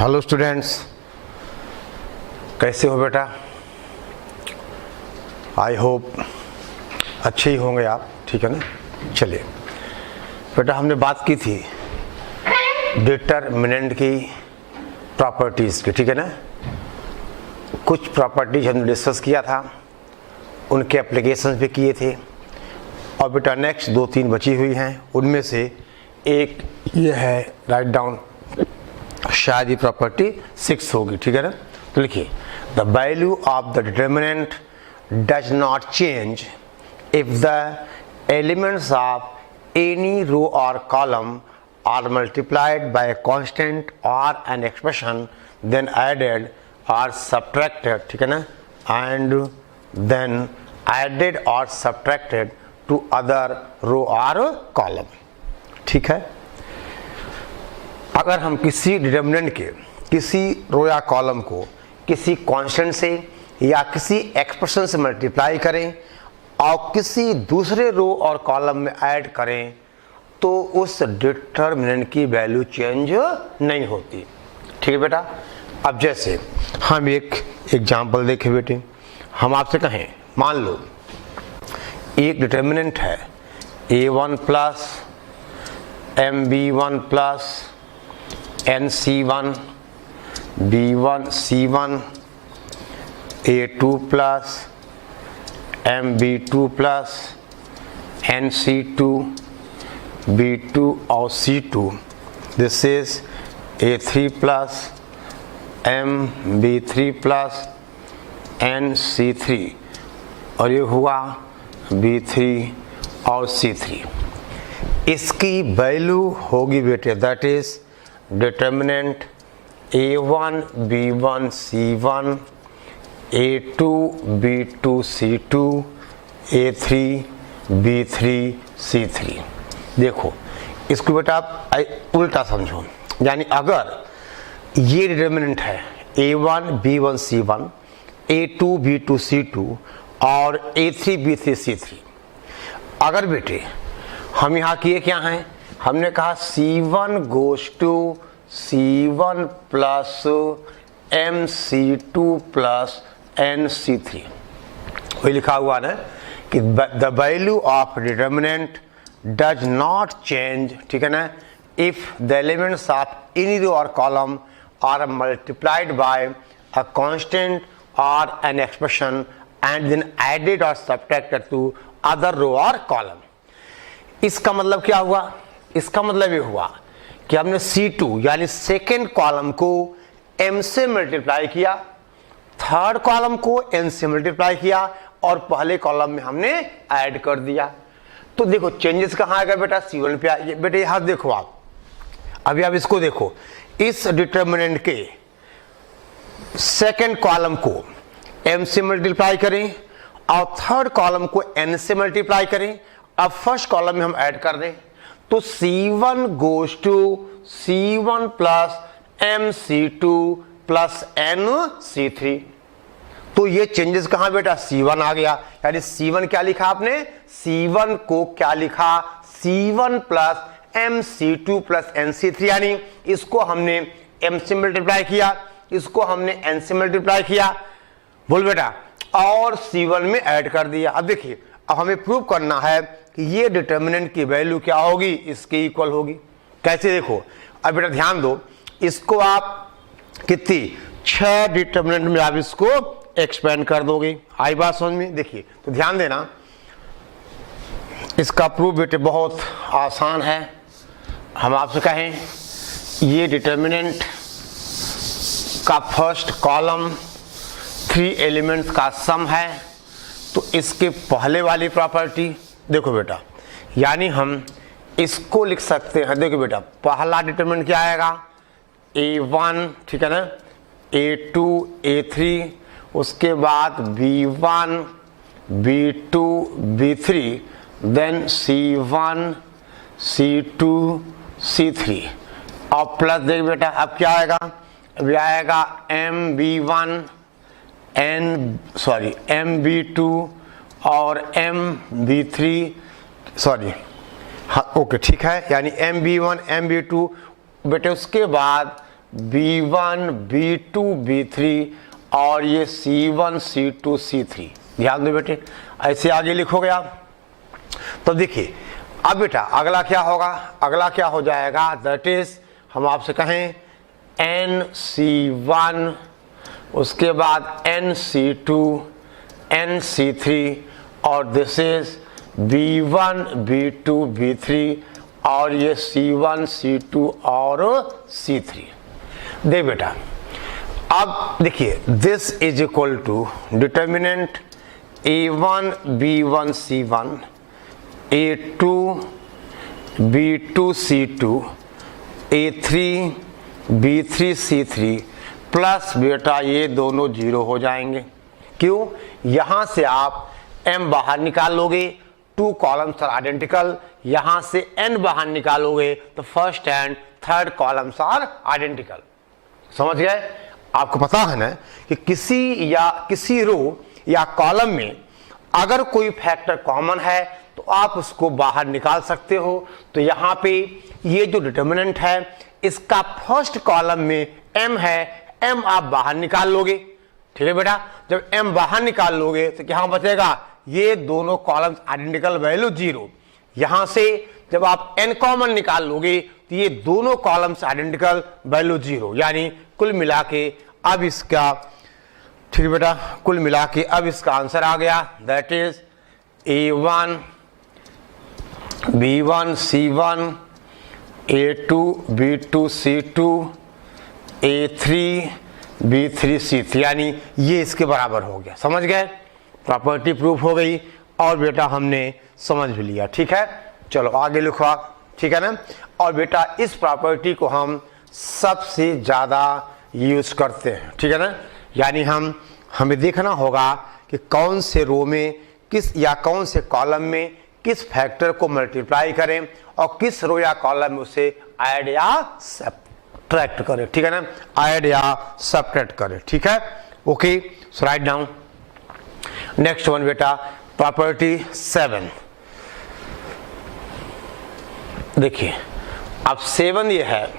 Hello students, कैसे हो बेटा? आई होप अच्छे ही होंगे आप, ठीक है ना। चलिए बेटा, हमने बात की थी डिटरमिनेंट की प्रॉपर्टीज़ की, ठीक है ना। कुछ प्रॉपर्टीज हमने डिस्कस किया था, उनके एप्लीकेशंस भी किए थे, और बेटा नेक्स्ट 2-3 बची हुई हैं। उनमें से एक ये है, राइट डाउन, शायद ये प्रॉपर्टी 6 होगी, ठीक है ना। तो लिखिए, the value of the determinant does not change if the elements of any row और column are multiplied by a constant or an expression then added or subtracted, ठीक है ना, and then added or subtracted to other row or column, ठीक है। अगर हम किसी determinant के किसी रो या कॉलम को किसी कांस्टेंट से या किसी एक्सप्रेशन से मल्टीप्लाई करें और किसी दूसरे रो और कॉलम में ऐड करें तो उस डिटर्मिनेंट की वैल्यू चेंज नहीं होती, ठीक है बेटा। अब जैसे हम एक एग्जांपल देखें बेटे, हम आपसे कहें, मान लो एक डिटर्मिनेंट है a1 plus mb1 plus nc1 b1 c1 a2 plus mb2 plus nc2 b2 और c2, this is a3 plus mb3 plus nc3, और ये हुआ b3 और c3। इसकी वैल्यू होगी बेटे, that is determinant a1 b1 c1 a2 b2 c2 a3 b3 c3। देखो इसको बेटा आप उल्टा समझो, यानी अगर ये डिटर्मिनेंट है a1 b1 c1 a2 b2 c2 और a3 b3 c3, अगर बेटे हम यहाँ किए क्या हैं, हमने कहा C1 goes to C1 plus MC2 plus NC3, वही लिखा हुआ ना कि the value of determinant does not change, ठीक है ना, if the elements of any row और column are multiplied by a constant और an expression and then added और सब्ट्रैक्टेड टू अदर रो और कॉलम। इसका मतलब क्या हुआ? इसका मतलब ये हुआ कि हमने C2 यानी सेकेंड कॉलम को M से मल्टीप्लाई किया, थर्ड कॉलम को N से मल्टीप्लाई किया और पहले कॉलम में हमने ऐड कर दिया। तो देखो चेंजेस कहाँ आएगा बेटा? C1 पे आएगा। बेटे यहां देखो आप, अभी आप इसको देखो, इस डिटर्मिनेंट के सेकेंड कॉलम को M से मल्टीप्लाई करें और थर्ड कॉलम को N से मल्टीप्लाई करें, अब फर्स्ट कॉलम में हम ऐड कर दें तो C1 goes to C1 plus MC2 plus NC3। तो ये चेंजेस कहां बेटा? C1 आ गया, यानी C1 क्या लिखा आपने? C1 को क्या लिखा? C1 plus MC2 plus NC3, यानी इसको हमने M से मल्टीप्लाई किया, इसको हमने N से मल्टीप्लाई किया, बोल बेटा, और C1 में ऐड कर दिया। अब देखिए, अब हमें प्रूव करना है कि ये डिटर्मिनेंट की वैल्यू क्या होगी? इसके इक्वल होगी। कैसे? देखो अब बेटा ध्यान दो, इसको आप कितनी 6 डिटर्मिनेंट में आप इसको एक्सपेंड कर दोगे। आई बात समझ में? देखिए तो ध्यान देना, इसका प्रूफ बेटे बहुत आसान है। हम आपसे कहें ये डिटर्मिनेंट का फर्स्ट कॉलम 3 एलिमेंट्स का सम है, तो इसके पहले वाली प्रॉपर्टी देखो बेटा, यानी हम इसको लिख सकते हैं। देखो बेटा, पहला डिटरमिनेंट क्या आएगा? A1, ठीक है ना, A2 A3, उसके बाद B1 B2 B3, then C1 C2 C3, और प्लस देख बेटा अब क्या आएगा? अब आएगा MB1 MB2 और MB3, सॉरी, हाँ ओके ठीक है, यानी MB1 MB2 बेटे, उसके बाद B1 B2 B3 और ये C1 C2 C3। ध्यान दो बेटे, ऐसे आगे लिखोगे आप। तो देखिए अब बेटा अगला क्या होगा, अगला क्या हो जाएगा, दैट इज हम आपसे कहें NC1, उसके बाद NC2 NC3 और this is B1 B2 B3 और ये C1 C2 और C3। देख बेटा अब देखिए this is equal to determinant A1 B1 C1 A2 B2 C2 A3 B3 C3 plus बेटा ये दोनों जीरो हो जाएंगे। क्यों? यहां से आप m बाहर निकाल लोगे, 2 कॉलम्स आर आइडेंटिकल, यहां से n बाहर निकालोगे तो first and third columns are identical. समझ गए? आपको पता है ना कि किसी रो या कॉलम में अगर कोई फैक्टर कॉमन है तो आप उसको बाहर निकाल सकते हो। तो यहाँ पे ये जो डिटर्मिनेंट है इसका फर्स्ट कॉलम में m है, m आप बाहर निकाल लोगे। ठीक है बेटा, जब m बाहर निकाल लोगे तो क्या बचेगा, ये दोनों कॉलम्स आइडेंटिकल वैल्यू 0। यहां से जब आप n कॉमन निकाल लोगे तो ये दोनों कॉलम्स आइडेंटिकल वैल्यू 0, यानी कुल मिला के अब इसका, ठीक है बेटा, कुल मिला के अब इसका आंसर आ गया, that is A1 B1 C1 A2 B2 C2 A3 B3 C3, यानी ये इसके बराबर हो गया। समझ गए? प्रॉपर्टी प्रूफ हो गई और बेटा हमने समझ भी लिया। ठीक है, चलो आगे लिखो आप। ठीक है ना? और बेटा इस प्रॉपर्टी को हम सबसे ज्यादा यूज करते हैं। ठीक है ना? यानी हमें देखना होगा कि कौन से रो में किस या कौन से कॉलम में किस फैक्टर को मल्टीप्लाई करें और किस रो या कॉलम में उसे ऐड या सब्ट्रैक्ट करें। ठीक है ना? ऐड या सब्ट्रैक्ट करें। ठीक है, ओके, सो राइट डाउन। नेक्स्ट वन बेटा प्रॉपर्टी 7। देखिए अब 7 ये है,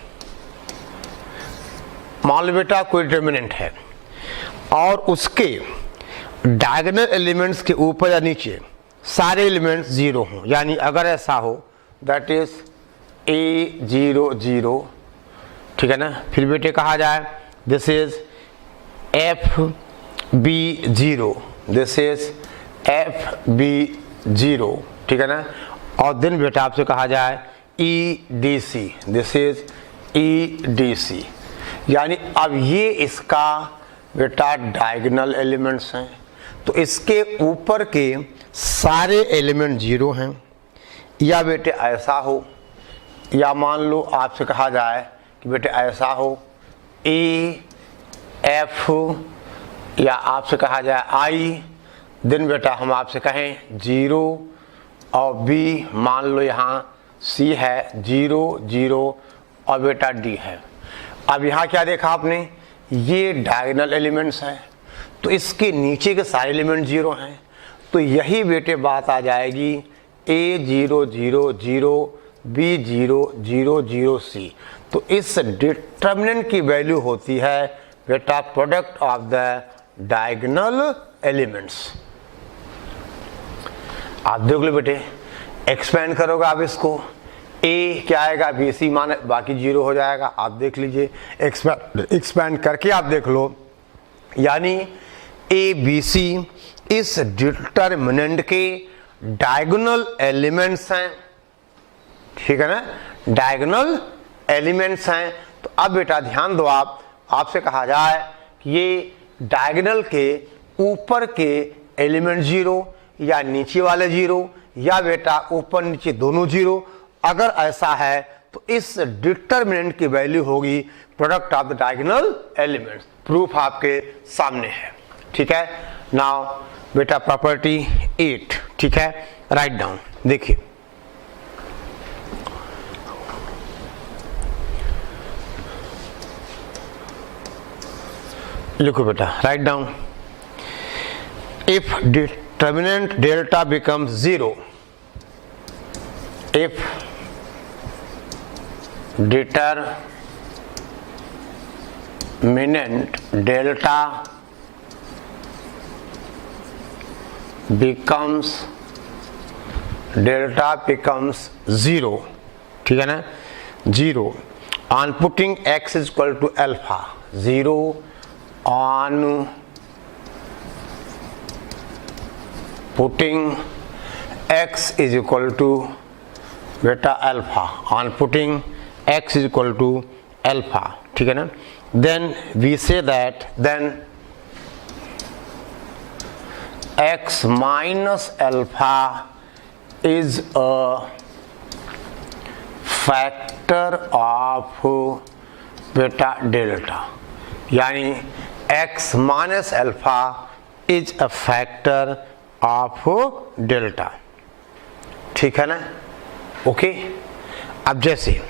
मान लो बेटा कोई डिटर्मिनेंट है और उसके डायगोनल एलिमेंट्स के ऊपर या नीचे सारे एलिमेंट्स 0 हों, यानी अगर ऐसा हो दैट इज A0 0। ठीक है ना? फिर बेटे कहा जाए this is FB0, this is FB0। ठीक है ना? और दिन बेटा आपसे कहा जाए EDC, दिस इज EDC, यानी अब ये इसका बेटा डायगोनल एलिमेंट्स हैं, तो इसके ऊपर के सारे एलिमेंट 0 हैं। या बेटे ऐसा हो, या मान लो आपसे कहा जाए कि बेटे ऐसा हो AF, या आपसे कहा जाए I, दिन बेटा हम आपसे कहें 0 और B, मान लो यहाँ C है 0 0 और बेटा D है। अब यहाँ क्या देखा आपने, ये डायगोनल एलिमेंट्स हैं तो इसके नीचे के सारे एलिमेंट 0 हैं, तो यही बेटे बात आ जाएगी A0 0 0 B0 0 0 C। तो इस डिटर्मिनेंट की वैल्यू होती है बेटा product of the diagonal elements. आप देख लो बेटे, एक्सपेंड करोगे आप इसको, A क्या आएगा BC मान बाकी 0 हो जाएगा। आप देख लीजिए, एक्सपेंड करके आप देख लो, यानी ABC इस डिटर्मिनेंट के डायगोनल एलिमेंट्स हैं। ठीक है ना? डायगोनल एलिमेंट्स हैं। तो अब बेटा ध्यान दो, आपसे कहा जाए कि ये डायगोनल के ऊपर के एलिमेंट 0 या नीचे वाले 0 या बेटा ऊपर नीचे दोनों 0, अगर ऐसा है तो इस डिटर्मिनेंट की वैल्यू होगी product of the diagonal elements. Proof आपके सामने है। ठीक है, नाउ बेटा प्रॉपर्टी 8। ठीक है, राइट डाउन। देखिए लिखो बेटा, write down, if determinant delta becomes 0, if determinant determinant delta becomes 0, ठीक है ना, 0 on putting x is equal to alpha, 0 on putting x is equal to beta alpha, on putting x is equal to alpha, ठीक है ना, then we say that then x minus alpha is a factor of beta delta, यानी x minus alpha is a factor of delta, ठीक है ना, okay. अब जैसे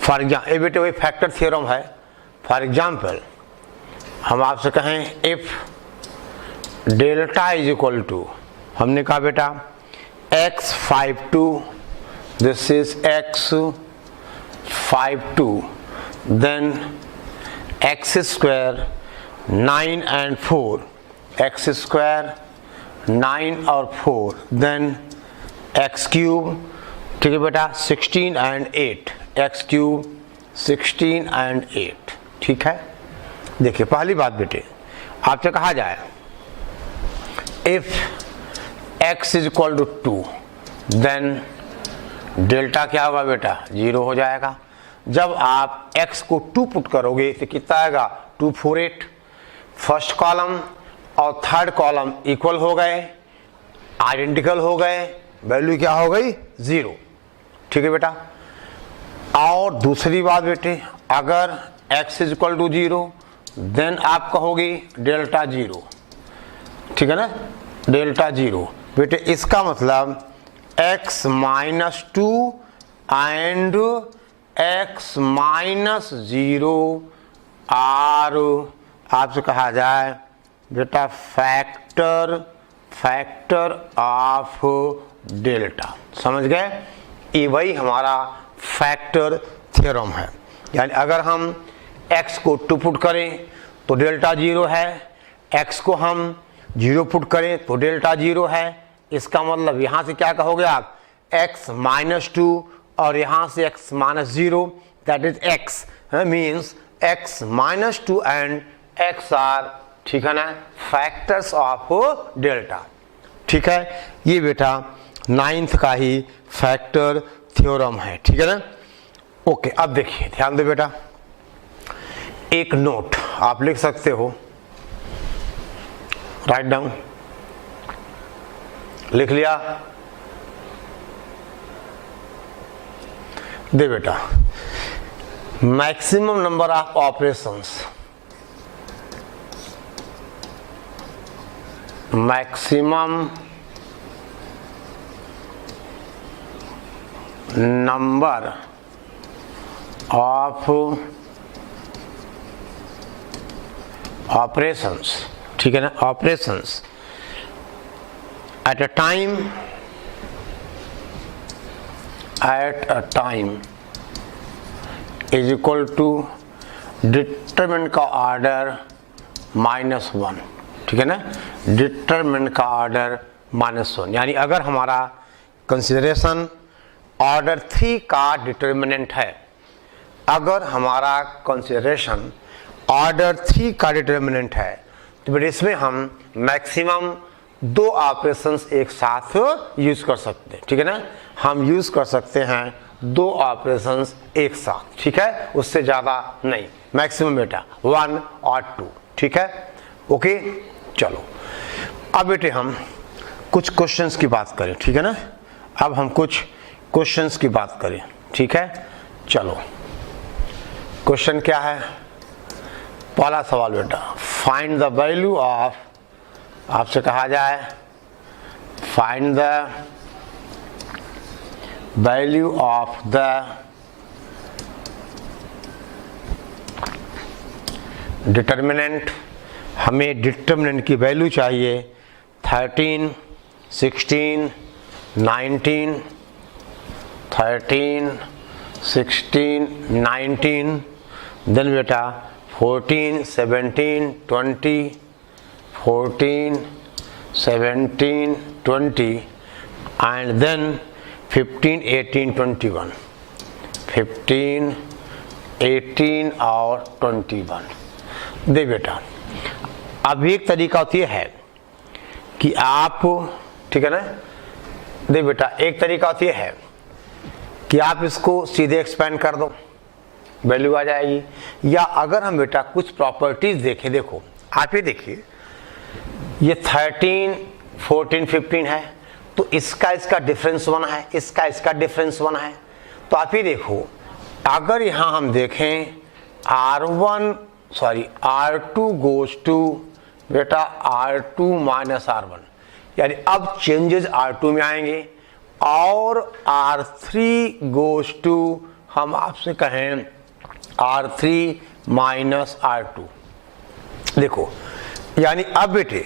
for example, ये बेटे वही फैक्टर थ्योरम है। फॉर एग्जाम्पल हम आपसे कहें if delta is equal to, हमने कहा बेटा x52, this is x52, then x square 9 and 4, x square 9 और 4, देन x क्यूब, ठीक है बेटा 16 and 8, x क्यूब 16 and 8, ठीक है। देखिए पहली बात बेटे, आपसे कहा जाए if x is equal to 2, then delta क्या होगा बेटा, 0 हो जाएगा। जब आप x को 2 पुट करोगे तो कितना आएगा, 2 4 8, फर्स्ट कॉलम और थर्ड कॉलम इक्वल हो गए, आइडेंटिकल हो गए, वैल्यू क्या हो गई, 0, ठीक है बेटा। और दूसरी बात बेटे, अगर x is equal to 0, then आप कहोगे डेल्टा 0, ठीक है ना, डेल्टा 0 बेटे। इसका मतलब x minus 2 and x minus 0 are आपसे कहा जाए बेटा फैक्टर ऑफ डेल्टा, समझ गए। ये वही हमारा फैक्टर थ्योरम है, यानी अगर हम x को 2 पुट करें तो डेल्टा 0 है, x को हम 0 पुट करें तो डेल्टा 0 है। इसका मतलब यहाँ से क्या कहोगे आप, x माइनस 2 और यहाँ से x minus 0, that is x means x minus 2 and x are, ठीक है ना, फैक्टर्स ऑफ डेल्टा, ठीक है। ये बेटा 9th का ही फैक्टर थ्योरम है, ठीक है ना, ओके। अब देखिए ध्यान दो बेटा, एक नोट आप लिख सकते हो, राइट डाउन, लिख लिया, दे बेटा maximum number of operations, maximum number of operations, ठीक है ना, operations at a time is equal to determinant का ऑर्डर -1, ठीक है ना, डिटरमिनेंट का ऑर्डर -1, यानी अगर हमारा कंसिडरेशन ऑर्डर 3 का डिटरमिनेंट है, अगर हमारा कंसिडरेशन ऑर्डर 3 का डिटरमिनेंट है तो फिर इसमें हम मैक्सिमम 2 ऑपरेशंस एक साथ यूज कर सकते हैं, ठीक है ना, हम यूज कर सकते हैं 2 ऑपरेशंस एक साथ, ठीक है, उससे ज़्यादा नहीं, मैक्सिमम बेटा 1 और 2, ठीक है, ओके। चलो अब बेटे हम कुछ क्वेश्चंस की बात करें, ठीक है ना, अब हम कुछ क्वेश्चंस की बात करें, ठीक है। चलो क्वेश्चन क्या है, पहला सवाल बेटा, फाइंड द वैल्यू ऑफ, आपसे कहा जाए find the value of the determinant, हमें डिटरमिनेंट की वैल्यू चाहिए 13, 16, 19, 13, 16, 19, देन बेटा 14, 17, 20, 14, 17, 20, and then 15, 18, 21, 15, 18 और 21। देख बेटा, अब एक तरीका होती है कि आप, ठीक है ना, देख बेटा, एक तरीका होती है कि आप इसको सीधे एक्सपेंड कर दो, वैल्यू आ जाएगी। या अगर हम बेटा कुछ प्रॉपर्टीज देखें, देखो आप ये देखिए, ये 13, 14, 15 है, तो इसका डिफरेंस 1 है, इसका डिफरेंस 1 है। तो आप ये देखो, अगर यहां हम देखें R2 गोज टू बेटा R2 माइनस R1, यानी अब चेंजेस R2 में आएंगे, और R3 गोज टू हम आपसे कहें R3 माइनस R2। देखो, यानी अब बेटे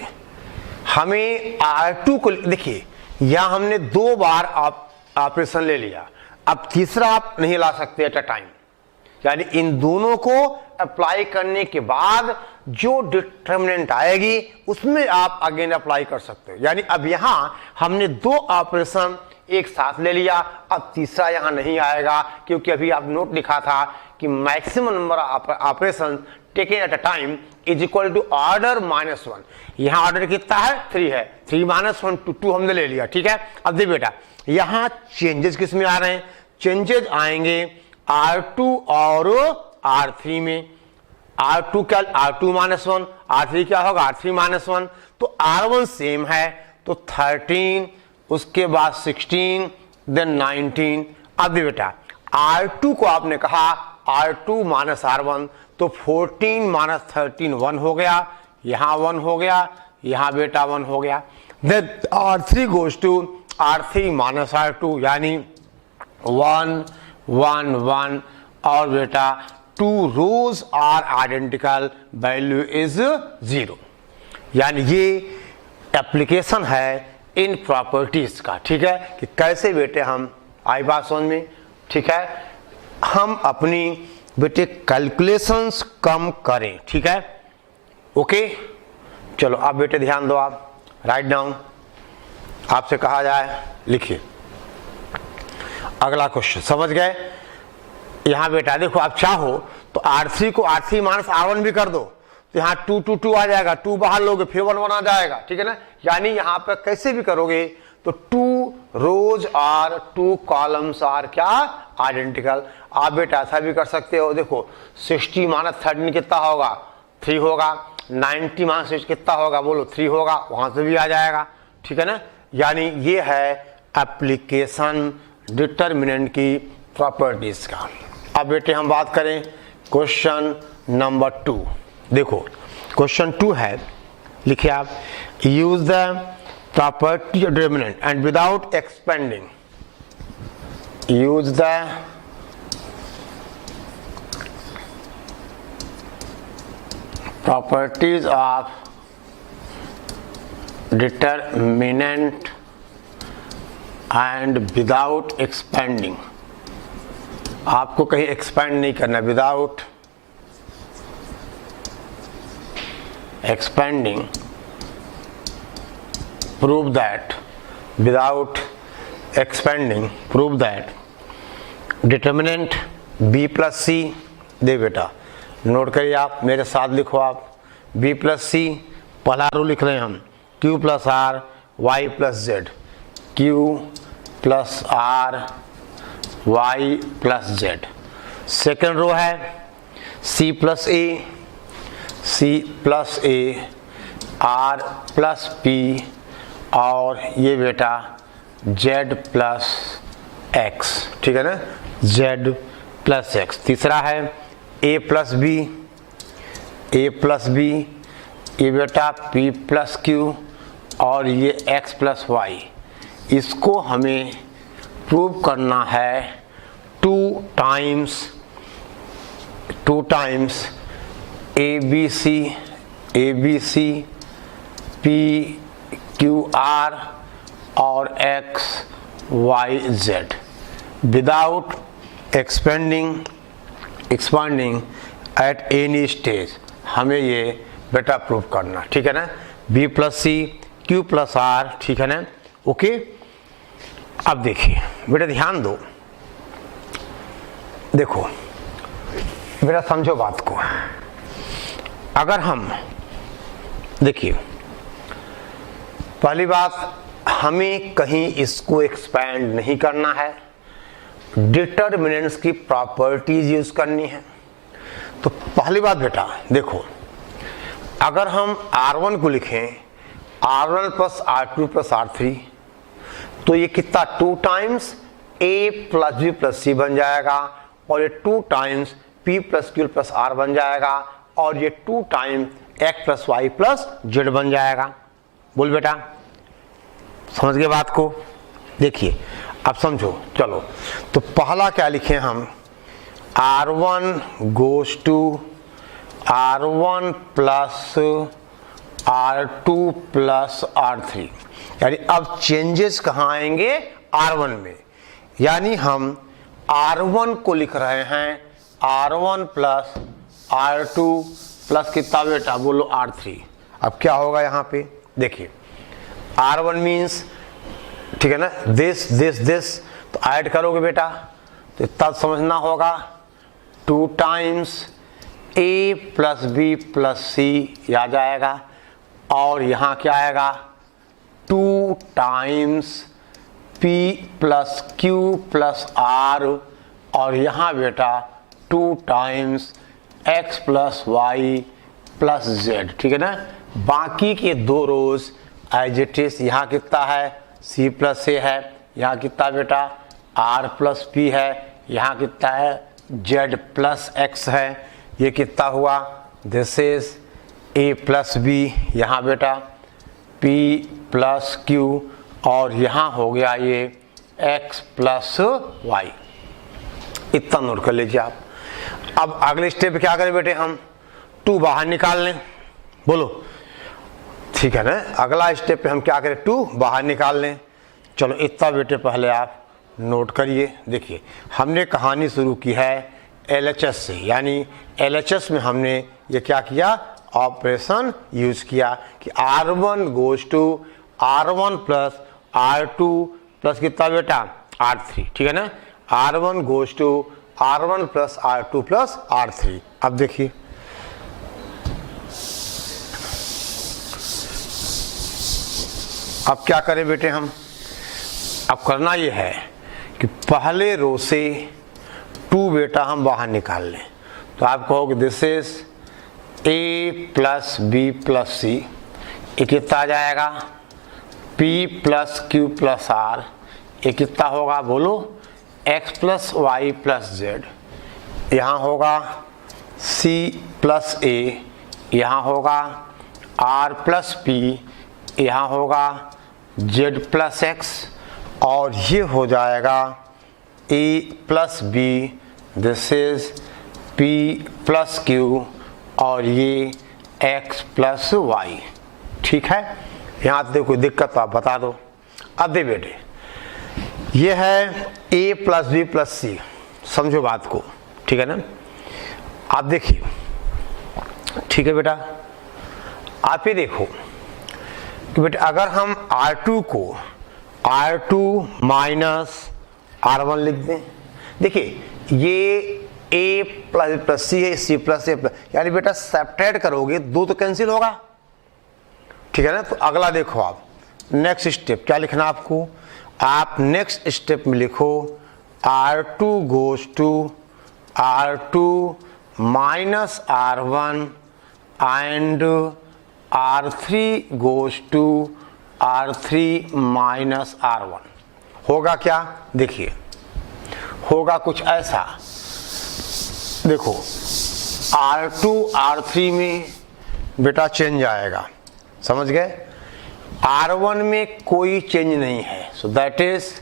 हमें R2 को, देखिए यहां हमने 2 बार ऑपरेशन ले लिया, अब तीसरा आप नहीं ला सकते एट अ टाइम, यानी इन दोनों को अप्लाई करने के बाद जो डिटरमिनेंट आएगी उसमें आप अगेन अप्लाई कर सकते हो। यानी अब यहां हमने 2 ऑपरेशन एक साथ ले लिया, अब तीसरा यहां नहीं आएगा, क्योंकि अभी आप नोट लिखा था कि maximum number of operation taken at a time is equal to order -1। यहां ऑर्डर कितना है? 3 है, 3 - 1 2 हमने ले लिया, ठीक है। अब देख बेटा, यहां चेंजेस किस में आ रहे हैं? चेंजेस आएंगे R2 और R3 में। R2 क्या? R2 -1, R3 क्या होगा? R3 -1। तो R1 सेम है, तो 13, उसके बाद 16, देन 19। अब बेटा R2 को आपने कहा R2 माइनस R1, तो 14 माइनस 13 1 हो गया, यहां 1 हो गया, यहां बेटा 1 हो गया। Then R3 goes to R3 minus R2, यानी 1 1 1, और बेटा 2 रोज आर आइडेंटिकल, वैल्यू इज 0। यानी ये एप्लीकेशन है इन प्रॉपर्टीज का, ठीक है, कि कैसे बेटे हम आई बात समझ में, ठीक है, हम अपनी बेटे कैलकुलेशंस कम करें, ठीक है। ओके, चलो अब बेटे ध्यान दो, आप राइट डाउन, आपसे कहा जाए लिखिए अगला क्वेश्चन, समझ गए? यहां बेटा देखो, आप चाहो तो R3 को R3 माइनस R1 भी कर दो, तो यहाँ 2 2 2 आ जाएगा, 2 बाहर लोगे फिर 1 1 आ जाएगा, ठीक है ना। यानी यहाँ पे कैसे भी करोगे तो 2 रोज और 2 कॉलम्स आर क्या? आइडेंटिकल। आप बेटा ऐसा भी कर सकते हो, देखो 60 माइनस 13 कितना होगा? 3 होगा, 90 माइनस 6 कितना होगा? बोलो 3 होगा, वहां से भी आ जाएगा, ठीक है ना। यानी ये है एप्लीकेशन डिटरमिनेंट की प्रॉपर्टीज का। अब बेटे हम बात करें क्वेश्चन नंबर 2। देखो क्वेश्चन 2 है, लिखिए आप, use the property determinant and without expanding, use the properties of determinant and without expanding. आपको कहीं एक्सपेंड नहीं करना, without expanding, prove that, without expanding prove that determinant b plus C, दे बेटा नोट करिए आप, मेरे साथ लिखो आप, b प्लस सी, पहला रो लिख रहे हैं हम, q plus r y plus z, q plus r y plus z. Second row है c plus a, c plus a, r plus p, और ये बेटा z प्लस x, ठीक है ना, z प्लस x। तीसरा है a plus b, a plus b, ये बेटा p प्लस q, और ये x प्लस y। इसको हमें प्रूव करना है 2 times ABC P Q R और X Y Z without expanding at any stage, हमें ये बेटा प्रूव करना, ठीक है ना। B plus c q plus r, ठीक है ना, ओके। अब देखिए बेटा ध्यान दो, देखो बेटा समझो बात को। अगर हम देखिए, पहली बात हमें कहीं इसको एक्सपैंड नहीं करना है, डिटर्मिनेंट्स की प्रॉपर्टीज यूज करनी है। तो पहली बात बेटा देखो, अगर हम R1 को लिखें R1 plus R2 plus R3, तो ये कितना 2 times A plus B plus C बन जाएगा, और ये 2 times P plus Q plus R बन जाएगा, और ये 2 time X plus Y plus Z बन जाएगा। बोल बेटा, समझ गए बात को? देखिए अब समझो, चलो तो पहला क्या लिखें हम, R1 goes to R1 plus R2 plus R3, यानी अब चेंजेस कहाँ आएंगे, R1 में, यानी हम R1 को लिख रहे हैं R1 प्लस R2 प्लस कितना बेटा, बोलो R3। अब क्या होगा यहाँ पे, देखिए R1 मीन्स, ठीक है ना, दिस, तो ऐड करोगे बेटा तो तब समझना होगा 2 times A plus B plus C आ जाएगा, और यहाँ क्या आएगा 2 times P plus Q plus R, और यहाँ बेटा 2 times X plus Y plus Z, ठीक है ना। बाकी के 2 रोज एज इट इज, यहाँ कितना है C प्लस A है, यहाँ कितना बेटा R प्लस P है, यहाँ कितना है Z प्लस X है, ये कितना हुआ, this is A plus B, यहाँ बेटा P प्लस Q, और यहाँ हो गया ये X प्लस Y। इतना नोट कर लीजिए आप। अब अगले स्टेप क्या करें बेटे, हम 2 बाहर निकाल लें, बोलो, ठीक है ना। अगला स्टेप पे हम क्या करें, 2 बाहर निकाल लें। चलो इतना बेटे पहले आप नोट करिए। देखिए हमने कहानी शुरू की है LHS से, यानी LHS में हमने ये क्या किया, ऑपरेशन यूज किया कि R1 goes to R1 plus R2 plus कितना बेटा R3, ठीक है ना। R1 goes to R1 plus R2 plus R3। अब देखिए अब क्या करें बेटे हम, अब करना ये है कि पहले रो से 2 बेटा हम बाहर निकाल लें। तो आप कहोगे this is A plus B plus C, ये कितना आ जाएगा P plus Q plus R, ये कितना होगा बोलो X plus Y plus Z, यहाँ होगा C प्लस A, यहाँ होगा R प्लस P, यहाँ होगा Z प्लस X, और ये हो जाएगा A plus B, this is P plus Q, और ये X प्लस Y, ठीक है। यहाँ देखो दिक्कत तो आप बता दो। अब दे बेटे ये है A plus B plus C, समझो बात को, ठीक है ना। आप देखिए, ठीक है बेटा, आप ही देखो कि बेटा अगर हम R2 को R2 माइनस R1 लिख दें, देखिए ये A प्लस C है, C प्लस A प्लस, यानी बेटा सब्ट्रैक्ट करोगे 2 तो कैंसिल होगा, ठीक है ना। तो अगला देखो आप, नेक्स्ट स्टेप क्या लिखना आपको, आप नेक्स्ट स्टेप में लिखो R2 goes to R2 minus R1 and R3 goes to R3 minus R1। होगा क्या, देखिए होगा कुछ ऐसा, देखो R2 R3 में बेटा चेंज आएगा, समझ गए। R1 में कोई चेंज नहीं है, so that is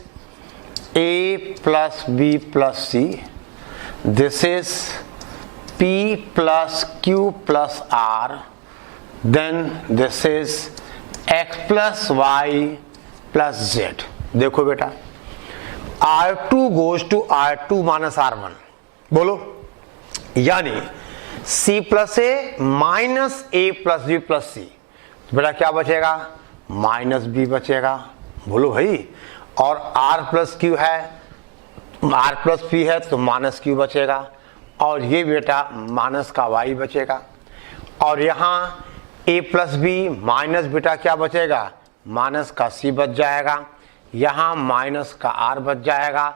A plus B plus C, this is P plus Q plus R, then this is X plus Y plus Z। देखो बेटा R2 goes to R2 minus R1, बोलो, यानी C plus ए minus ए plus B plus सी, बेटा क्या बचेगा, minus B बचेगा, बोलो भाई। और R प्लस क्यू है, R प्लस पी है तो माइनस क्यू बचेगा, और ये बेटा माइनस का y बचेगा। और यहाँ a प्लस बी माइनस बेटा क्या बचेगा, माइनस का c बच जाएगा, यहाँ माइनस का r बच जाएगा,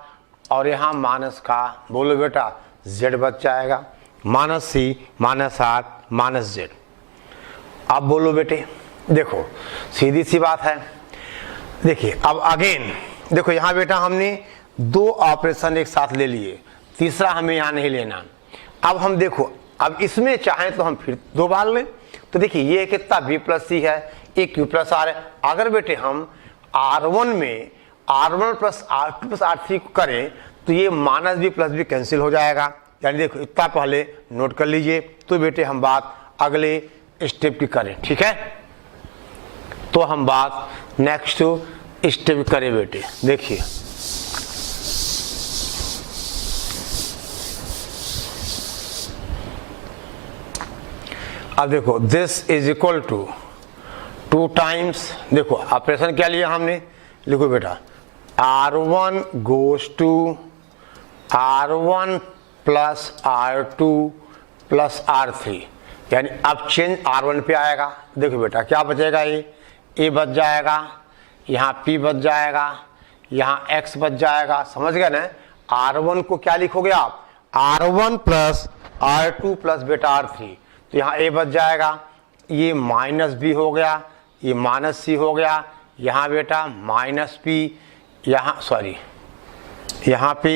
और यहाँ माइनस का बोलो बेटा z बच जाएगा, माइनस सी माइनस r माइनस z। अब बोलो बेटे, देखो सीधी सी बात है। देखिए अब अगेन देखो, यहाँ बेटा हमने दो ऑपरेशन एक साथ ले लिए, तीसरा हमें यहाँ नहीं लेना। अब हम देखो, अब इसमें चाहें तो हम फिर दो बार लें, तो देखिए ये कितना b प्लस सी है, एक q प्लस r है। अगर बेटे हम r1 में r1 plus r2 plus r3 करें तो ये minus b plus b cancel हो जाएगा, यानी देखो इतना पहले नोट कर लीजिए। तो बेटे हम बात अगले स्टेप की करें, ठीक है, तो हम बात नेक्स्ट स्टेप करें बेटे। देखिए अब देखो this is equal to 2 times, देखो ऑपरेशन क्या लिया हमने, लिखो बेटा r1 goes to r1 plus r2 plus r3, यानी अब चेंज r1 पे आएगा। देखो बेटा क्या बचेगा, ये a बच जाएगा, यहाँ p बच जाएगा, यहाँ x बच जाएगा, समझ गए ना। r1 को क्या लिखोगे आप, r1 प्लस r2 प्लस बेटा r3, तो यहाँ a बच जाएगा, ये माइनस b हो गया, ये माइनस c हो गया, यहाँ बेटा माइनस p, यहाँ सॉरी यहाँ पे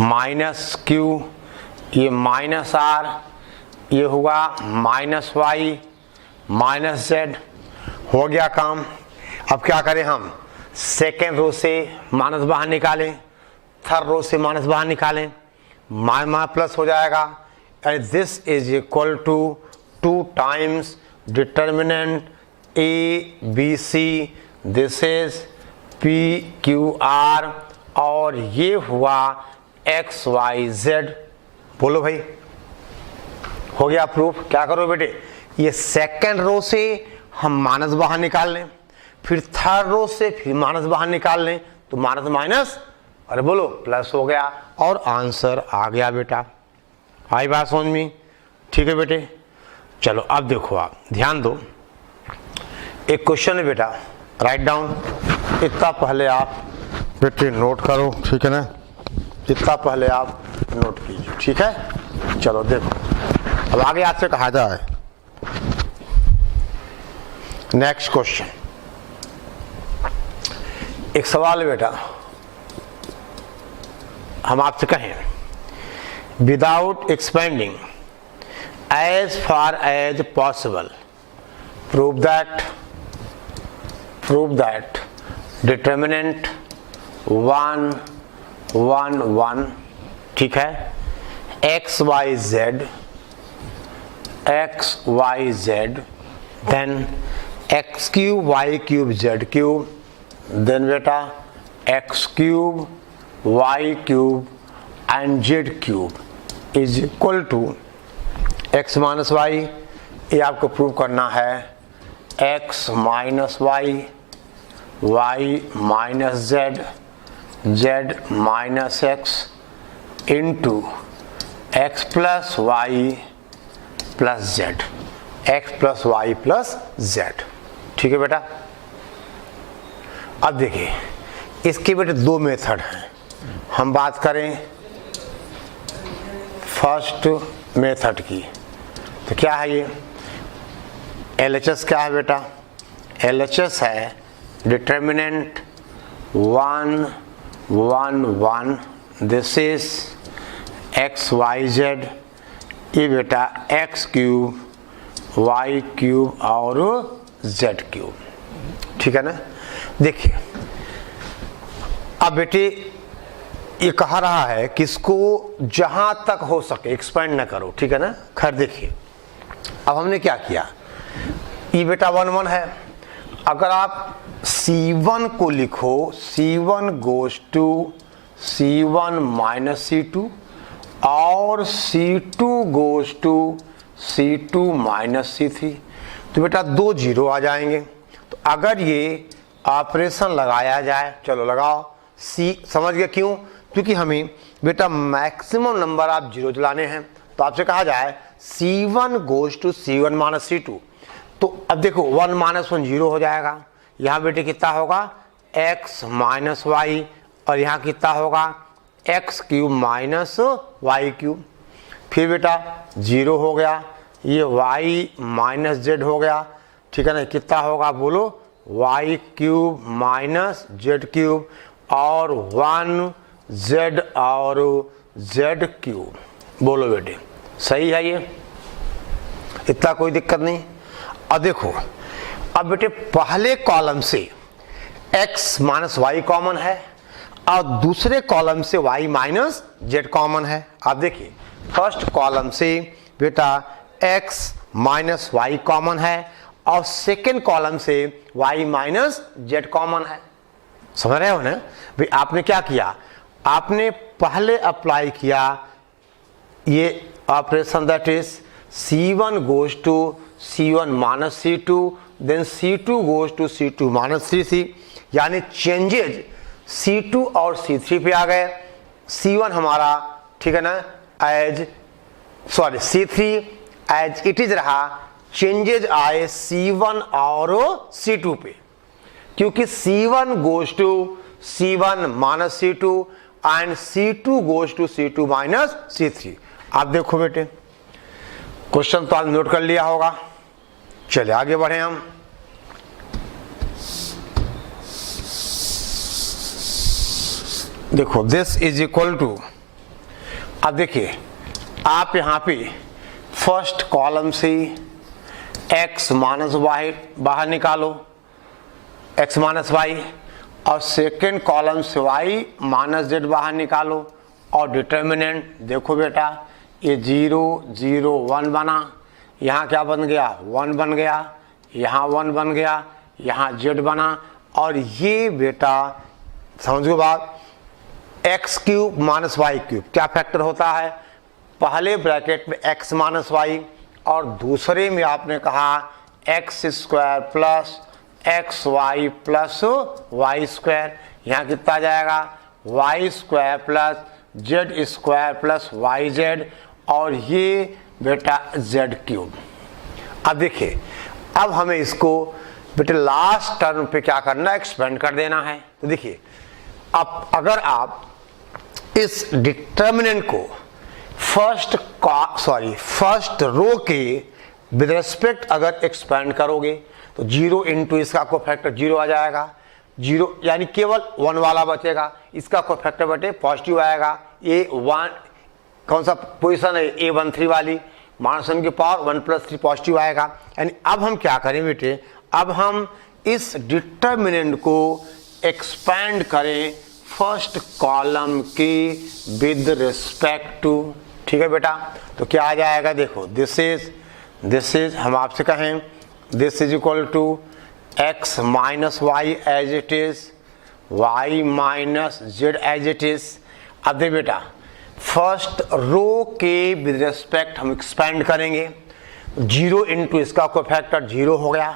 माइनस q, ये माइनस r, ये हुआ माइनस y माइनस z, हो गया काम। अब क्या करें हम, सेकेंड रो से माइनस बाहर निकालें, थर्ड रो से माइनस बाहर निकालें, माइनस प्लस हो जाएगा, and this is equal to 2 times determinant a b c, this is p q r, और ये हुआ x y z। बोलो भाई हो गया प्रूफ। क्या करो बेटे, ये सेकंड रो से हम माइनस बाहर निकाल लें, फिर थर्ड रो से फिर माइनस बाहर निकाल लें, तो माइनस माइनस अरे बोलो प्लस हो गया, और आंसर आ गया बेटा। आई बात समझ में, ठीक है बेटे। चलो अब देखो, आप ध्यान दो, एक क्वेश्चन है बेटा, राइट डाउन, इतना पहले आप बेटे नोट करो, ठीक है ना, इतना पहले आप नोट कीजिए, ठीक है। चलो देखो अब आगे आपसे कहा जाए नेक्स्ट क्वेश्चन। एक सवाल है बेटा, हम आपसे कहें without expanding as far as possible prove that determinant 1 1 1, ठीक है, x y z then x cube y cube z cube, then बेटा x cube y cube and z cube is equal to x minus y, ये आपको prove करना है x minus y, y minus z, z minus x into x plus y plus z, x plus y plus z, ठीक है बेटा। अब देखिए इसके बेटे दो मेथड हैं, हम बात करें फर्स्ट मेथड की, तो क्या है ये LHS क्या है बेटा, LHS है determinant 1 1 1, this is x y z, ये बेटा x क्यूब y क्यूब और z क्यूब, ठीक है ना। देखिए अब बेटे ये कहा रहा है कि इसको जहां तक हो सके एक्सपेंड ना करो, ठीक है ना। खैर देखिए अब हमने क्या किया, ये बेटा 1 1 है, अगर आप C1 को लिखो C1 goes to C1 minus C2, और C2 goes to C2 minus C3, तो बेटा 2 जीरो आ जाएंगे। तो अगर ये ऑपरेशन लगाया जाए, चलो लगाओ। सी समझ गए क्यों? क्योंकि हमें बेटा मैक्सिमम नंबर आप जीरो लाने हैं। तो आपसे कहा जाए C1 goes to C1 minus C2, तो अब देखो 1 माइनस 1 जीरो हो जाएगा। यहाँ बेटे कितना होगा x माइनस वाई, और यहाँ कितना होगा x cube minus y cube. फिर बेटा जीरो हो गया, ये y माइनस जेड हो गया, ठीक है ना। कितना होगा बोलो y cube minus Z cube, और 1 z और z क्यूब। बोलो बेटे सही है ये, इतना कोई दिक्कत नहीं। अब देखो, अब बेटे पहले कॉलम से x माइनस वाई कॉमन है और दूसरे कॉलम से y माइनस जेड कॉमन है। आप देखिए फर्स्ट कॉलम से बेटा x माइनस वाई कॉमन है और सेकेंड कॉलम से y माइनस जेड कॉमन है। समझ रहे हो ना भाई? आपने क्या किया, आपने पहले अप्लाई किया ये operation, that is C1 goes to C1 minus C2, then C2 goes to C2 minus C3, यानी चेंजेज C2 और C3 पे आ गए। C1 हमारा ठीक है ना as C3 as it is रहा, चेंजेज आए C1 और C2 पे, क्योंकि C1 goes to C1 minus C2 and C2 goes to C2 minus C3। आप देखो बेटे क्वेश्चन तो आज नोट कर लिया होगा। चलिए आगे बढ़े हम। देखो दिस इज इक्वल टू, अब देखिए आप यहां पे फर्स्ट कॉलम से x माइनस वाई बाहर निकालो, x माइनस वाई, और सेकेंड कॉलम से y माइनस जेड बाहर निकालो, और डिटर्मिनेंट देखो बेटा ये 0 0 1 बना, यहाँ क्या बन गया 1 बन गया, यहाँ 1 बन गया, यहाँ z बना, और ये बेटा समझो बात x cube minus y cube क्या फैक्टर होता है, पहले ब्रैकेट में x माइनस वाई और दूसरे में आपने कहा x square plus x y plus y square. यहाँ कितना आ जाएगा y square plus z square plus Y z, और ये बेटा जेड क्यूब। अब देखिए अब हमें इसको बेटे लास्ट टर्म पे क्या करना है, एक्सपेंड कर देना है। तो देखिए अब अगर आप इस डिटर्मिनेंट को फर्स्ट रो के विद रिस्पेक्ट अगर एक्सपेंड करोगे तो 0 इंटू इसका कोफैक्टर 0 आ जाएगा, 0 यानी केवल 1 वाला बचेगा, इसका कोफैक्टर बटे पॉजिटिव आएगा। ये 1 कौन सा पोजीशन है A13 वाली, माइनस 1 की पावर 1 प्लस 3 पॉजिटिव आएगा। यानी अब हम क्या करें बेटे, अब हम इस डिटर्मिनेंट को एक्सपेंड करें फर्स्ट कॉलम की विद रिस्पेक्ट टू, ठीक है बेटा। तो क्या आ जाएगा देखो दिस इज हम आपसे कहें this is equal to x minus y as it is, y minus z as it is. अब देख बेटा फर्स्ट रो के विद रिस्पेक्ट हम एक्सपेंड करेंगे, 0 इंटू इसका कोफैक्टर 0 हो गया,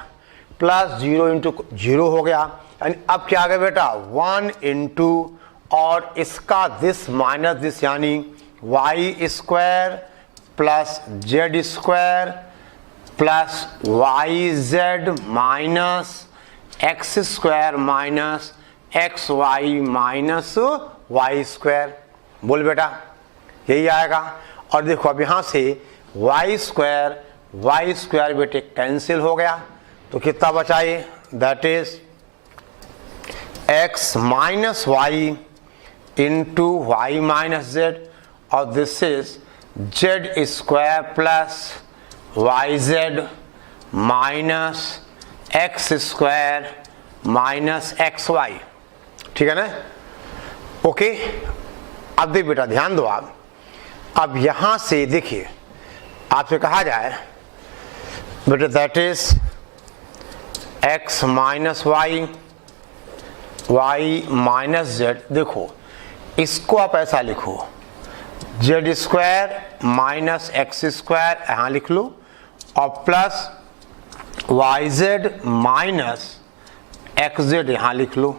प्लस 0 इंटू 0 हो गया, यानी अब क्या आ गया बेटा 1 इंटू और इसका दिस माइनस दिस, यानी y square plus z square plus Y Z minus x square minus x y minus y square. बोल बेटा यही आएगा। और देखो अब यहाँ से वाई स्क्वायर बेटे कैंसिल हो गया, तो कितना बचा ये, that is x minus Y into Y minus Z, और this is Z square plus Y Z minus x square minus x Y, ठीक है ना। ओके अब देख बेटा ध्यान दो आप, अब यहां से देखिए आपसे कहा जाए बेटा that is x minus y y minus z. देखो इसको आप ऐसा लिखो z square minus x square यहाँ लिख लो और plus Y Z minus x z यहाँ लिख लो।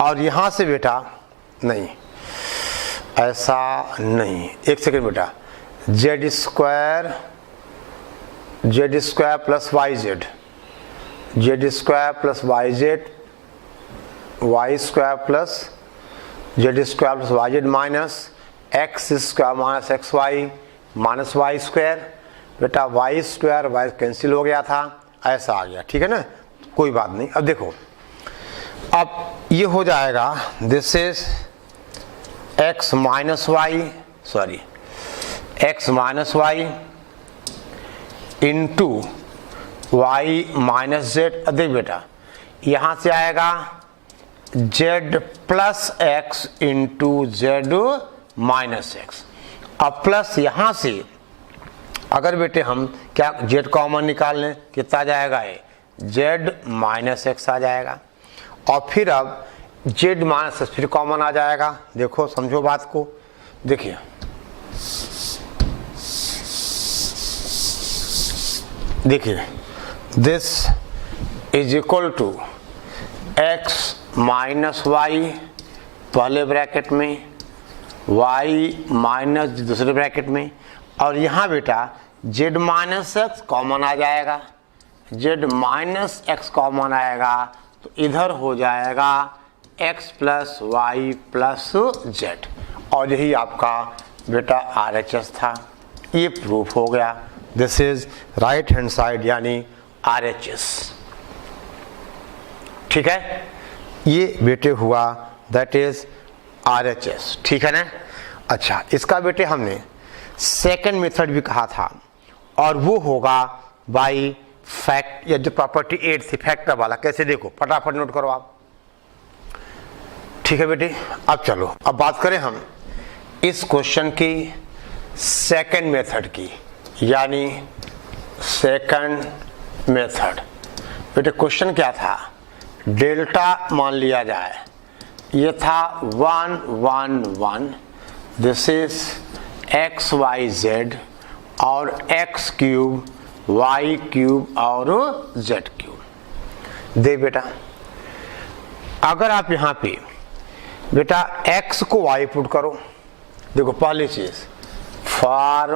और यहाँ से बेटा नहीं, ऐसा नहीं, एक सेकेंड बेटा, z square plus Y z, z square plus Y z, y square plus z square plus Y Z minus x square minus x y minus y square. बेटा वाई स्क्वायर वाई कैंसिल हो गया था, ऐसा आ गया, ठीक है ना, कोई बात नहीं। अब देखो, अब ये हो जाएगा, this is x minus y, sorry x minus Y into Y minus z. देख बेटा यहाँ से आएगा z plus x into z minus x. अब प्लस यहाँ से अगर बेटे हम क्या जेड कॉमन निकाल लें, कितना जाएगा, ये जेड माइनस एक्स आ जाएगा। और फिर अब जेड माइनस एक्स फिर कॉमन आ जाएगा। देखो समझो बात को, देखिए this is equal to x minus y पहले ब्रैकेट में, वाई माइनस दूसरे ब्रैकेट में, और यहाँ बेटा जेड माइनस एक्स कॉमन आ जाएगा, जेड माइनस एक्स कॉमन आएगा तो इधर हो जाएगा x plus y plus z. और यही आपका बेटा RHS था, ये प्रूफ हो गया। This is right hand side यानी RHS, ठीक है, ये बेटे हुआ दैट इज RHS, ठीक है ना। अच्छा, इसका बेटे हमने सेकंड मेथड भी कहा था और वो होगा बाई फैक्ट, या जो प्रॉपर्टी 8 थी फैक्टर वाला। कैसे, देखो फटाफट नोट करो आप, ठीक है बेटे। अब चलो, अब बात करें हम इस क्वेश्चन की सेकंड मेथड की, यानी सेकंड मेथड। बेटे क्वेश्चन क्या था, डेल्टा मान लिया जाए, ये था 1 1 1, this is x y z और एक्स क्यूब वाई क्यूब और जेड क्यूब। दे बेटा अगर आप यहाँ पे बेटा x को y पुट करो, देखो पहली चीज for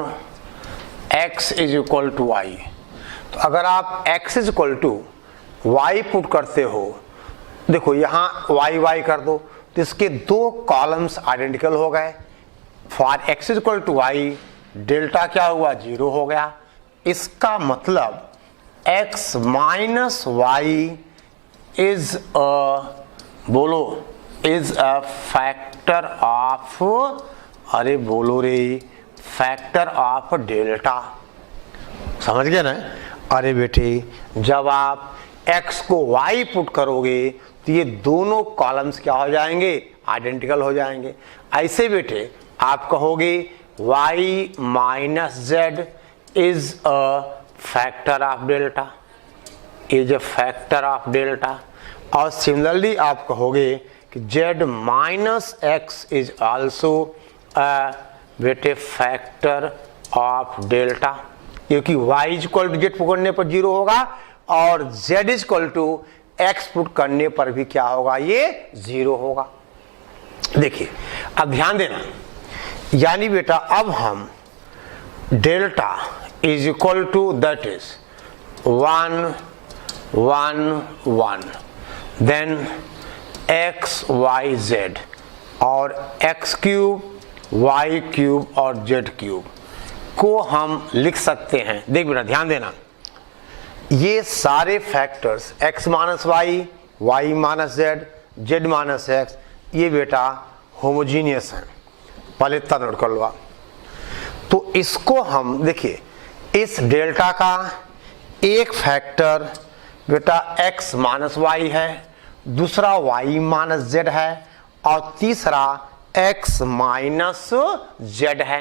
x is equal to y, तो अगर आप x is equal to y put करते हो, देखो यहाँ y कर दो तो इसके दो कॉलम्स आइडेंटिकल हो गए। For x is equal to y delta क्या हुआ, 0 हो गया। इसका मतलब x माइनस वाई इज बोलो इज अ फैक्टर ऑफ, अरे बोलो रे, फैक्टर ऑफ डेल्टा। समझ गए ना। अरे बेटे जब आप x को y पुट करोगे तो ये दोनों कॉलम्स क्या हो जाएंगे, आइडेंटिकल हो जाएंगे। ऐसे बेटे आप कहोगे y minus z is a factor of delta, is a factor of delta. और सिमिलरली आप कहोगे कि z minus x is also a बेटे फैक्टर ऑफ डेल्टा, क्योंकि y is equal to z पकड़ने पर 0 होगा और z is equal to x पुट करने पर भी क्या होगा, ये 0 होगा। देखिए अब ध्यान देना, यानी बेटा अब हम delta is equal to that is 1 1 1, then x y z और एक्स क्यूब वाई क्यूब और जेड क्यूब को हम लिख सकते हैं। देख बेटा ध्यान देना, ये सारे factors x minus y, y minus z, z minus x, ये बेटा होमोजीनियस हैं। पहले इतना नोट कर लो आप। तो इसको हम देखिए, इस डेल्टा का एक फैक्टर बेटा x माइनस वाई है, दूसरा y माइनस जेड है और तीसरा x माइनस जेड है।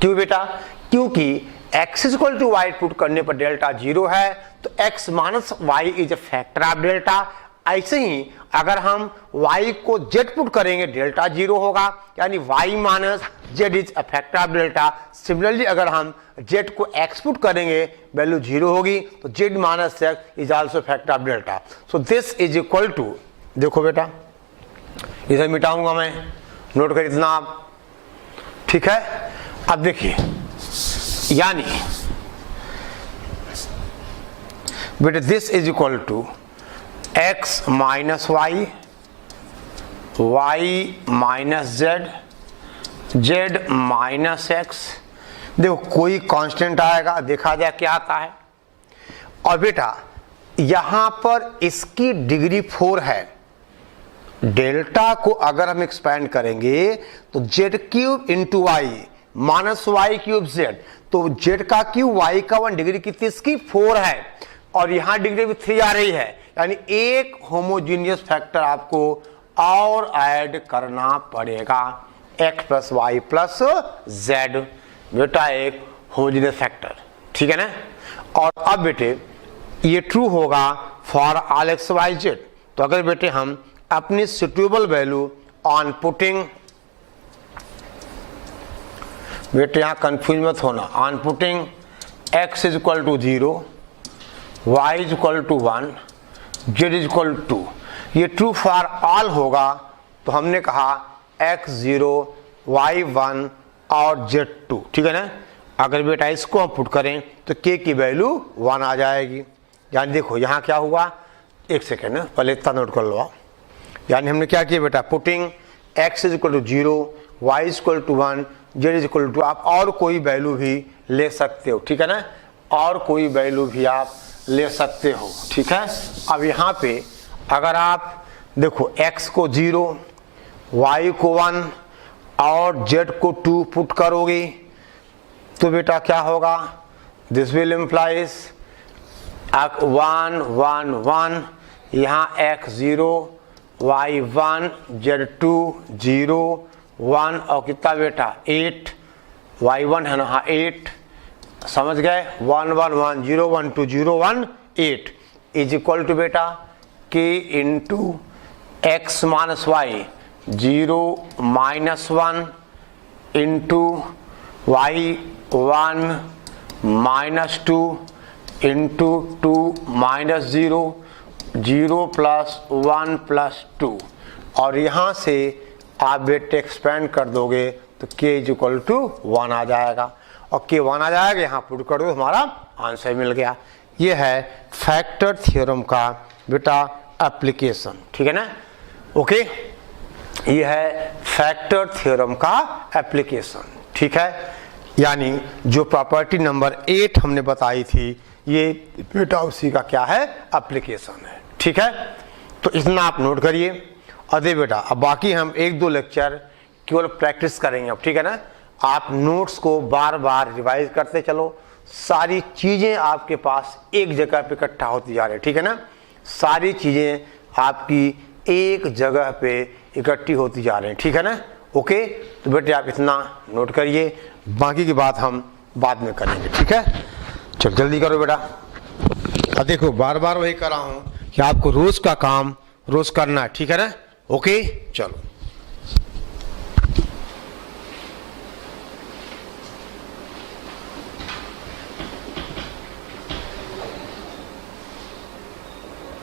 क्यों बेटा, क्योंकि x is equal to y put करने पर डेल्टा 0 है, तो x minus y is a factor of delta ऐसे ही अगर हम y को z पुट करेंगे डेल्टा 0 होगा, यानी y minus z is a factor of delta. Similarly अगर हम z को x पुट करेंगे वैल्यू 0 होगी, तो z minus x is also factor of delta. So this is equal to, देखो बेटा इधर मिटाऊंगा मैं, नोट कर इतना आप, ठीक है। अब देखिए यानी बेटा this is equal to x minus y, y minus z, z minus x। देखो कोई कांस्टेंट आएगा, देखा जाए क्या आता है। और बेटा यहां पर इसकी डिग्री 4 है। डेल्टा को अगर हम एक्सपेंड करेंगे तो z cube into Y minus y cube z, तो z का क्यूब y का 1 डिग्री कितनी इसकी 4 है, और यहां डिग्री भी 3 आ रही है, यानी एक होमोजीनियस फैक्टर आपको और ऐड करना पड़ेगा, x plus y plus z, बेटा एक होमोजीनियस फैक्टर, ठीक है ना। और अब बेटे ये ट्रू होगा for all x y z. तो अगर बेटे हम अपनी सुटेबल वैल्यू ऑन पुटिंग, बेटे यहां कंफ्यूज मत होना, on putting x is equal to 0, y is equal to 1, z is equal to, ये ट्रू फॉर ऑल होगा। तो हमने कहा x0, y1 और z2, ठीक है ना। अगर बेटा इसको हम पुट करें तो k की वैल्यू 1 आ जाएगी। यानी देखो यहाँ क्या हुआ, एक सेकेंड ना, पहले इतना नोट कर लो आप। यानी हमने क्या किया बेटा, putting x is equal to 0, y is equal to 1, z is equal to, आप और कोई वैल्यू भी ले सकते हो, ठीक है ना, और कोई वैल्यू भी आप ले सकते हो, ठीक है। अब यहाँ पे अगर आप देखो x को 0, y को 1 और z को 2 पुट करोगे तो बेटा क्या होगा, दिस विल इम्प्लाइज 1 1 1, यहाँ x0, y1, z2 0 1 और कितना बेटा 8, y1 है ना, हाँ 8, समझ गए, 1 1 1 0 1 2 0 1 8 इज इक्वल टू बेटा k into x minus y 0 minus 1 into y 1 minus 2 into 2 minus 0 0 plus 1 plus 2, और यहाँ से आप बेटे एक्सपेंड कर दोगे तो k इज इक्वल टू 1 आ जाएगा, और k 1 आ जाएगा, यहाँ पुट कर दो, हमारा आंसर मिल गया। ये है फैक्टर थ्योरम का बेटा एप्लीकेशन, ठीक है ना, ओके। ये है फैक्टर थ्योरम का एप्लीकेशन, ठीक है। यानी जो प्रॉपर्टी नंबर 8 हमने बताई थी, ये बेटा उसी का क्या है, एप्लीकेशन है, ठीक है। तो इतना आप नोट करिए। अरे बेटा अब बाकी हम 1-2 लेक्चर केवल प्रैक्टिस करेंगे अब, ठीक है ना। आप नोट्स को बार बार रिवाइज करते चलो, सारी चीजें आपके पास एक जगह पे इकट्ठा होती जा रही है, ठीक है ना। सारी चीजें आपकी एक जगह पे इकट्ठी होती जा रही हैं, ठीक है ना, ओके। तो बेटे आप इतना नोट करिए, बाकी की बात हम बाद में करेंगे, ठीक है। चल जल्दी करो बेटा। अब देखो बार बार वही कर रहा हूं कि आपको रोज का काम रोज करना है, ठीक है ना, ओके। चलो।